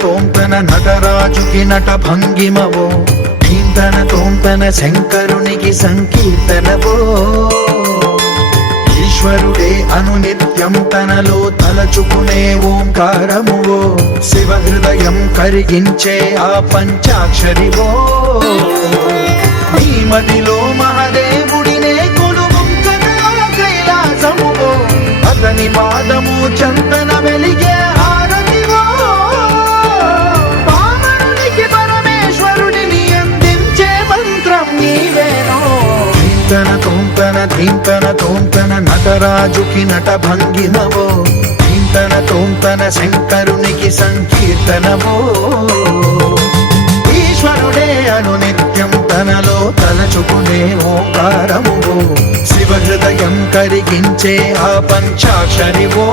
తోంతన నటరాజుకి నట భంగిమవో ధీంతన తోంతన శంకరునికి సంకీర్తనవో ఈశ్వరుడే అనునిత్యం తనలో తలచుకునే ఓంకారమువో శివ హృదయం కరిగించే ఆ పంచాక్షరివో నీ మదిలో మహాదేవుడినే కొలువుంచగా కైలాసమువో అతని పాదము చందన వెలిగే హారతివో పామరునికి పరమేశ్వరుడిని అందించే మంత్రం నీవేనో ధీంతన తోంతన నటరాజుకి నట భంగిమవో ధీంతన తోంతన శంకరునికి సంకీర్తనవో ఈశ్వరుడే అనునిత్యం తనలో తలచుకునే ఓంకారమువో శివ హృదయం కరిగించే ఆ పంచాక్షరివో